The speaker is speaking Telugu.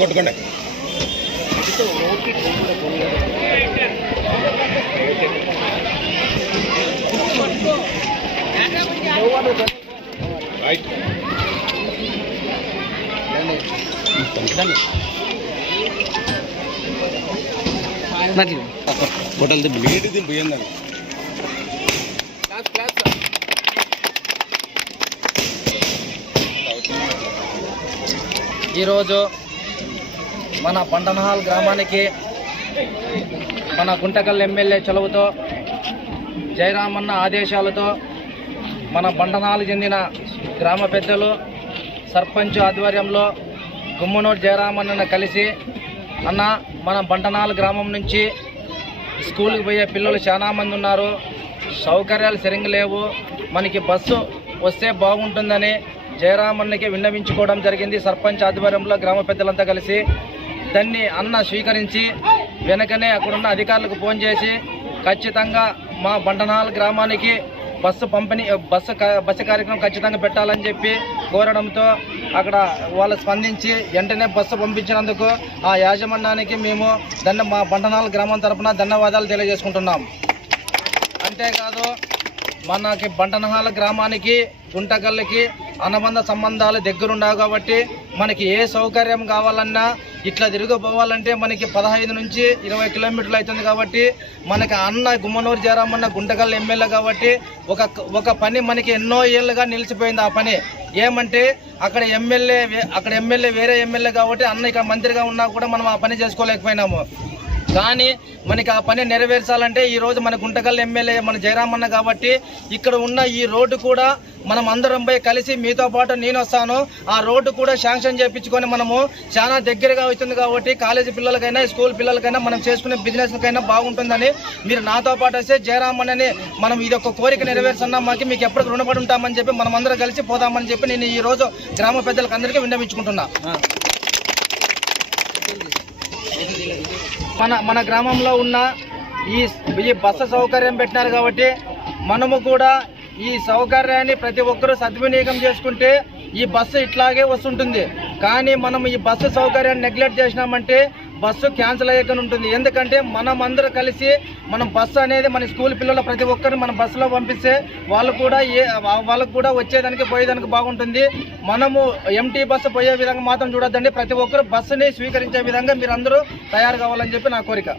కొట్టుకోండి. హోటల్ దింపు దింపు ఏందని ఈరోజు మన బంటనహాల్ గ్రామానికి మన గుంటకల్ ఎమ్మెల్యే చొలవుతో జయరామన్న ఆదేశాలతో మన బంటనహాల్ చెందిన గ్రామ పెద్దలు సర్పంచ్ ఆధ్వర్యంలో గుమ్మనూరు జయరామన్నను కలిసి అన్న మన బంటనహాల్ గ్రామం నుంచి స్కూల్కి పోయే పిల్లలు చాలా మంది ఉన్నారు, సౌకర్యాలు సరిగ్గా లేవు, మనకి బస్సు వస్తే బాగుంటుందని జయరామన్నకి విన్నవించుకోవడం జరిగింది. సర్పంచ్ ఆధ్వర్యంలో గ్రామ పెద్దలంతా కలిసి దాన్ని అన్న స్వీకరించి వెనకనే అక్కడున్న అధికారులకు ఫోన్ చేసి ఖచ్చితంగా మా బంటనహాల్ గ్రామానికి బస్సు కార్యక్రమం ఖచ్చితంగా పెట్టాలని చెప్పి కోరడంతో అక్కడ వాళ్ళు స్పందించి వెంటనే బస్సు పంపించినందుకు ఆ యాజమాన్యానికి మేము మా బంటనహాల్ గ్రామం తరఫున ధన్యవాదాలు తెలియజేసుకుంటున్నాం. అంతేకాదు మనకి బంటనహాల్ గ్రామానికి గుంటకల్లికి అనుబంధ సంబంధాలు దగ్గరుండవు కాబట్టి మనకి ఏ సౌకర్యం కావాలన్నా ఇట్లా తిరిగిపోవాలంటే మనకి 15 నుంచి 20 కిలోమీటర్లు అవుతుంది. కాబట్టి మనకి అన్న గుమ్మనూరు జయరామన్న గుంటకల్ ఎమ్మెల్యే కాబట్టి ఒక పని మనకి ఎన్నో ఏళ్ళుగా నిలిచిపోయింది. ఆ పని ఏమంటే అక్కడ ఎమ్మెల్యే వేరే ఎమ్మెల్యే కాబట్టి అన్న ఇక్కడ మంత్రిగా ఉన్నా కూడా మనం ఆ పని చేసుకోలేకపోయినాము. కానీ మనకి ఆ పని నెరవేర్చాలంటే ఈరోజు మన గుంటకల్ ఎమ్మెల్యే మన జయరామన్న కాబట్టి ఇక్కడ ఉన్న ఈ రోడ్డు కూడా మనం అందరం పోయి కలిసి మీతో పాటు నేను వస్తాను, ఆ రోడ్డు కూడా శాంక్షన్ చేయించుకొని మనము చాలా దగ్గరగా అవుతుంది కాబట్టి కాలేజీ పిల్లలకైనా స్కూల్ పిల్లలకైనా మనం చేసుకునే బిజినెస్కైనా బాగుంటుందని మీరు నాతో పాటు వస్తే జయరామన్నని మనం ఇది ఒక కోరిక నెరవేర్చున్నా మీకు ఎప్పటికి రుణపడి ఉంటామని చెప్పి మనం అందరం కలిసి పోదామని చెప్పి నేను ఈరోజు గ్రామ పెద్దలకు అందరికీ విన్నవించుకుంటున్నా. మన గ్రామంలో ఉన్న ఈ బస్సు సౌకర్యం పెట్టినారు కాబట్టి మనము కూడా ఈ సౌకర్యాన్ని ప్రతి ఒక్కరూ సద్వినియోగం చేసుకుంటే ఈ బస్సు ఇట్లాగే వస్తుంటుంది. కానీ మనం ఈ బస్సు సౌకర్యాన్ని నెగ్లెక్ట్ చేసినామంటే బస్సు క్యాన్సిల్ అయ్యకుండా ఉంటుంది. ఎందుకంటే మనం అందరూ కలిసి మనం బస్సు అనేది మన స్కూల్ పిల్లలు ప్రతి ఒక్కరిని మన బస్సులో పంపిస్తే వాళ్ళకు కూడా వచ్చేదానికి పోయేదానికి బాగుంటుంది. మనము ఎంటీ బస్సు పోయే విధంగా మాత్రం చూడొద్దండి, ప్రతి ఒక్కరు బస్సుని స్వీకరించే విధంగా మీరు అందరూ తయారు కావాలని చెప్పి నా కోరిక.